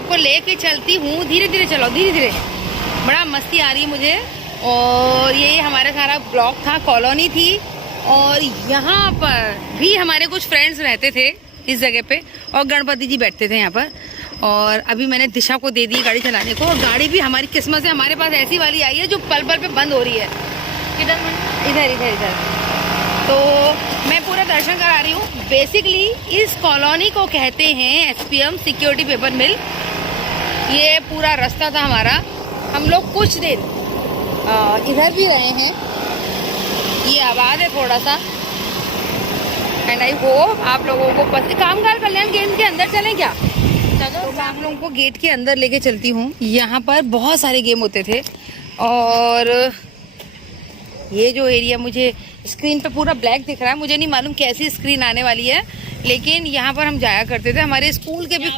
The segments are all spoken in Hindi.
आपको लेके चलती हूँ। धीरे धीरे चलो, धीरे धीरे। बड़ा मस्ती आ रही है मुझे। और ये हमारा सारा ब्लॉक था, कॉलोनी थी, और यहाँ पर भी हमारे कुछ फ्रेंड्स रहते थे इस जगह पे, और गणपति जी बैठते थे यहाँ पर। और अभी मैंने दिशा को दे दी गाड़ी चलाने को, और गाड़ी भी हमारी किस्मत से हमारे पास ऐसी वाली आई है जो पल पल पे बंद हो रही है। किधर? इधर इधर इधर। तो मैं पूरा दर्शन करा रही हूँ। बेसिकली इस कॉलोनी को कहते हैं SPM सिक्योरिटी पेपर मिल। ये पूरा रास्ता था हमारा। हम लोग कुछ दिन इधर भी रहे हैं। ये आबाद है थोड़ा सा। एंड आई होप आप लोगों को कामगार कल्याण गेम के अंदर चलें क्या? तो मैं आप लोगों को गेट के अंदर लेके चलती हूँ। यहाँ पर बहुत सारे गेम होते थे, और ये जो एरिया मुझे स्क्रीन पे पूरा ब्लैक दिख रहा है, मुझे नहीं मालूम कैसी स्क्रीन आने वाली है, लेकिन यहाँ पर हम जाया करते थे। हमारे स्कूल के भी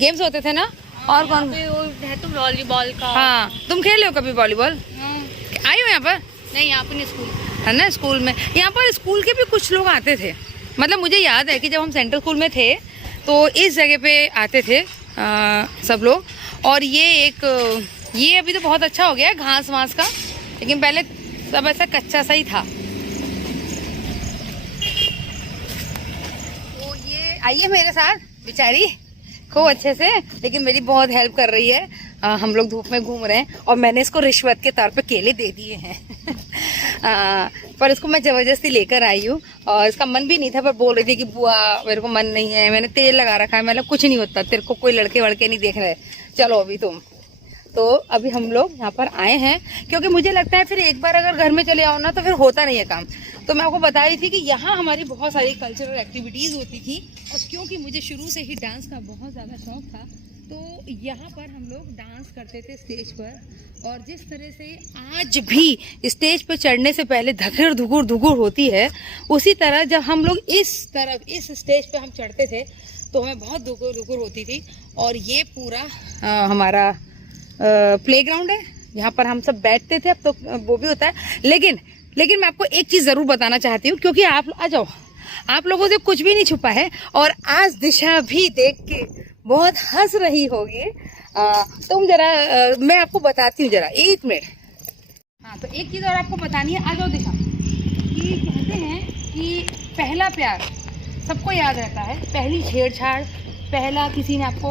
गेम्स होते थे ना। और कौन है? तुम वॉलीबॉल का? हाँ, तुम खेले हो कभी वॉलीबॉल? आई हो यहाँ पर? नहीं, यहाँ पर नहीं, स्कूल है ना। स्कूल में, यहाँ पर स्कूल के भी कुछ लोग आते थे। मतलब मुझे याद है कि जब हम सेंट्रल स्कूल में थे तो इस जगह पे आते थे सब लोग। और ये अभी तो बहुत अच्छा हो गया है घास वास का, लेकिन पहले सब ऐसा कच्चा सा ही था। तो ये आइए मेरे साथ, बेचारी खूब अच्छे से, लेकिन मेरी बहुत हेल्प कर रही है। हम लोग धूप में घूम रहे हैं, और मैंने इसको रिश्वत के तौर पे केले दे दिए हैं। पर इसको मैं जबरदस्ती लेकर आई हूँ, और इसका मन भी नहीं था, पर बोल रही थी कि बुआ मेरे को मन नहीं है, मैंने तेल लगा रखा है। मतलब कुछ नहीं होता, तेरे को कोई लड़के वड़के नहीं देख रहे, चलो अभी तुम। तो अभी हम लोग यहाँ पर आए हैं, क्योंकि मुझे लगता है फिर एक बार अगर घर में चले आओ ना तो फिर होता नहीं है काम। तो मैं आपको बता रही थी कि यहाँ हमारी बहुत सारी कल्चरल एक्टिविटीज़ होती थी, और क्योंकि मुझे शुरू से ही डांस का बहुत ज़्यादा शौक था, तो यहाँ पर हम लोग डांस करते थे स्टेज पर। और जिस तरह से आज भी स्टेज पर चढ़ने से पहले धकेड़ धुकुर धुकुर होती है, उसी तरह जब हम लोग इस स्टेज पे हम चढ़ते थे तो हमें बहुत धुकुर धुकुर होती थी। और ये पूरा हमारा प्लेग्राउंड है, यहाँ पर हम सब बैठते थे। अब तो वो भी होता है, लेकिन मैं आपको एक चीज़ ज़रूर बताना चाहती हूँ, क्योंकि आप आ जाओ, आप लोगों से कुछ भी नहीं छुपा है। और आज दिशा भी देख के बहुत हंस रही होगी। तुम जरा मैं आपको बताती हूँ, जरा 1 मिनट। हाँ, तो एक चीज़ और आपको बतानी है। आ जाओ दिशा। कि कहते हैं कि पहला प्यार सबको याद रहता है, पहली छेड़छाड़, पहला किसी ने आपको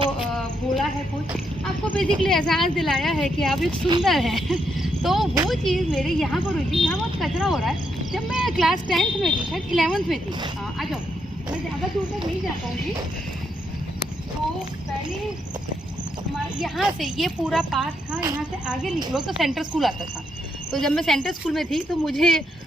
बोला है कुछ, आपको बेसिकली एहसास दिलाया है कि आप एक सुंदर हैं। तो वो चीज़ मेरे यहाँ पर हुई थी। यहाँ बहुत कचरा हो रहा है। जब मैं क्लास 10th में थी, शायद 11th में थी। आ जाओ, मैं ज़्यादा दूर तक नहीं जा पाऊँगी। तो पहले यहाँ से ये पूरा पार्क था, यहाँ से आगे निकलो तो सेंट्रल स्कूल आता था। तो जब मैं सेंट्रल स्कूल में थी तो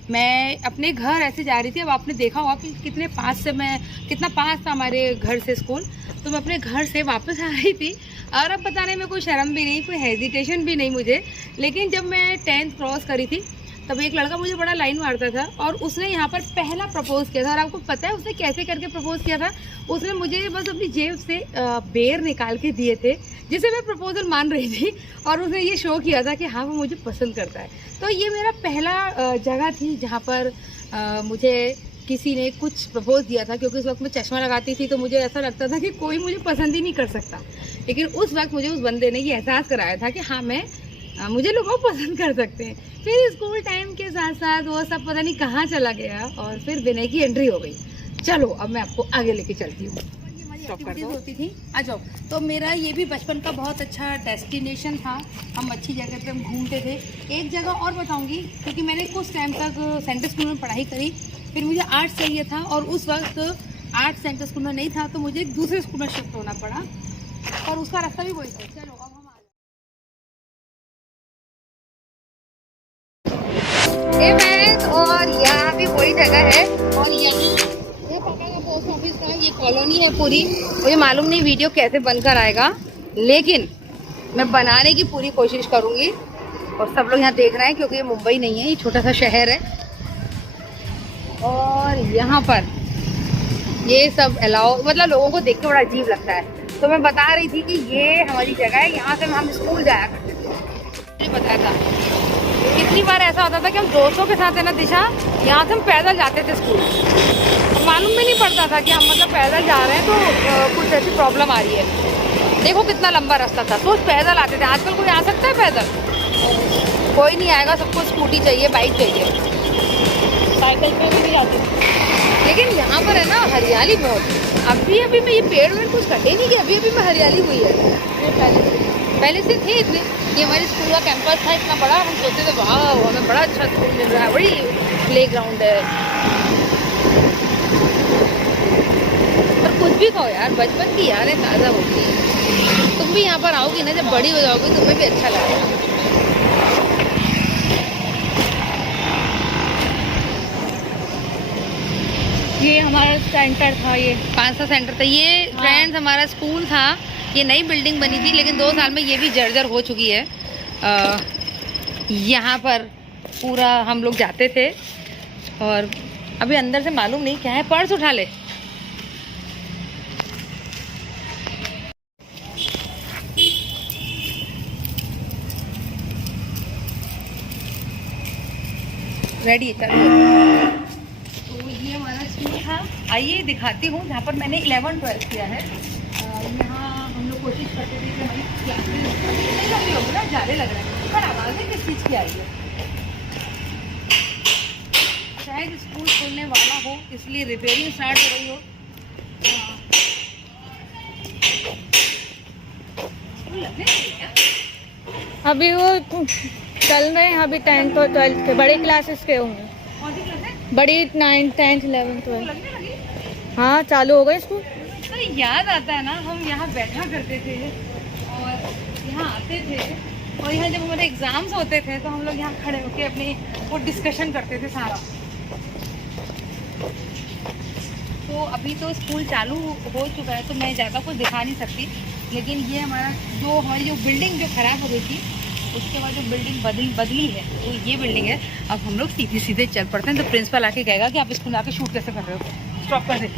मैं अपने घर ऐसे जा रही थी। अब आपने देखा होगा कि कितना पास था हमारे घर से स्कूल। तो मैं अपने घर से वापस आ रही थी, और अब बताने में कोई शर्म भी नहीं, कोई हेजिटेशन भी नहीं मुझे। लेकिन जब मैं 10th क्रॉस करी थी तब एक लड़का मुझे बड़ा लाइन मारता था, और उसने यहाँ पर पहला प्रपोज किया था। और आपको पता है उसने कैसे करके प्रपोज किया था? उसने मुझे बस अपनी जेब से बेर निकाल के दिए थे, जिसे मैं प्रपोजल मान रही थी, और उसने ये शो किया था कि हाँ वो मुझे पसंद करता है। तो ये मेरा पहला जगह थी जहाँ पर मुझे किसी ने कुछ प्रपोज दिया था। क्योंकि उस वक्त मैं चश्मा लगाती थी, तो मुझे ऐसा लगता था कि कोई मुझे पसंद ही नहीं कर सकता। लेकिन उस वक्त मुझे उस बंदे ने ये एहसास कराया था कि हाँ मुझे लोग पसंद कर सकते हैं। फिर स्कूल टाइम के साथ साथ वो सब पता नहीं कहाँ चला गया, और फिर विनय की एंट्री हो गई। चलो अब मैं आपको आगे लेके चलती हूँ। एक्टिविटीज होती थी। आ जाओ। तो मेरा ये भी बचपन का बहुत अच्छा डेस्टिनेशन था। हम अच्छी जगह पे हम घूमते थे। एक जगह और बताऊंगी, क्योंकि मैंने कुछ टाइम तक सेंट्रल स्कूल में पढ़ाई करी, फिर मुझे आर्ट्स चाहिए था, और उस वक्त आर्ट्स सेंट्रल स्कूल में नहीं था, तो मुझे एक दूसरे स्कूल में शिफ्ट होना पड़ा, और उसका रास्ता भी वही था। चलो अब हम और यहाँ भी वही जगह है, और यहाँ पापा का पोस्ट ऑफिस का ये कॉलोनी है पूरी। मुझे मालूम नहीं वीडियो कैसे बनकर आएगा, लेकिन मैं बनाने की पूरी कोशिश करूँगी। और सब लोग यहाँ देख रहे हैं, क्योंकि ये मुंबई नहीं है, ये छोटा सा शहर है। और यहाँ पर ये सब अलाउ, मतलब लोगों को देख के बड़ा अजीब लगता है। तो मैं बता रही थी कि ये हमारी जगह है, यहाँ से हम स्कूल जाया करते थे। बताया था कितनी बार ऐसा होता था कि हम दोस्तों के साथ है ना दिशा, यहाँ से हम पैदल जाते थे स्कूल। मालूम भी नहीं पड़ता था कि हम मतलब पैदल जा रहे हैं, तो कुछ ऐसी प्रॉब्लम आ रही है। देखो कितना लंबा रास्ता था, तो पैदल आते थे। आजकल कोई आ सकता है पैदल? कोई नहीं आएगा, सबको स्कूटी चाहिए, बाइक चाहिए, साइकिल पे भी नहीं जाती। लेकिन यहाँ पर है ना हरियाली बहुत। अभी अभी में ये पेड़ वेड़ कुछ कटे नहीं, कि अभी अभी में हरियाली हुई है। ये पहले से थे इतने। ये हमारे स्कूल का कैंपस था इतना बड़ा, हम सोचते थे वाह हमें बड़ा अच्छा स्कूल मिल रहा है, बड़ी प्ले ग्राउंड है। पर कुछ भी कहो यार, बचपन की यादें ताज़ा होती है। तुम भी यहाँ पर आओगी ना, जब बड़ी हो जाओगी तुम्हें भी अच्छा लगेगा। ये हमारा सेंटर था, ये 500 सेंटर था ये। हाँ। फ्रेंड्स हमारा स्कूल था, ये नई बिल्डिंग बनी थी, लेकिन 2 साल में ये भी जर्जर हो चुकी है। यहाँ पर पूरा हम लोग जाते थे, और अभी अंदर से मालूम नहीं क्या है। पर्स उठा ले। रेडी चलो। तो ये हमारा स्कूल था। आइए दिखाती हूँ जहाँ पर मैंने 11-12 किया है। यहाँ हम लोग कोशिश करते थे कि हमारी क्लासेस नहीं लग रही होगी ना, ज़्यादा लग रहा है, पर आवाज़ें किस चीज़ की आई है। शायद स्कूल खुलने वाला हो इसलिए रिपेयरिंग स्टार्ट हो रही हो। स्कूल लगने लगी क्या? अभी वो चल रहे हैं, अभी 10th और 12th के बड़े क्लासेस के होंगे। कौन सी क्लास है? बड़ी 9th 10th 11th 12th। लगने लगी। हाँ चालू हो गए स्कूल। तो याद आता है ना, हम यहाँ बैठा करते थे और यहाँ आते थे, और यहाँ जब हमारे एग्जाम्स होते थे तो हम लोग यहाँ खड़े होकर अपनी वो डिस्कशन करते थे सारा। तो अभी तो स्कूल चालू हो चुका है तो मैं ज़्यादा कुछ दिखा नहीं सकती, लेकिन ये हमारी जो बिल्डिंग जो ख़राब हो गई थी, उसके बाद जो बिल्डिंग बदली है वो ये बिल्डिंग है। अब हम लोग सीधे सीधे चल पड़ते हैं, तो प्रिंसिपल आके कहेगा कि आप स्कूल आके शूट कैसे कर रहे हो, स्टॉप कर दे।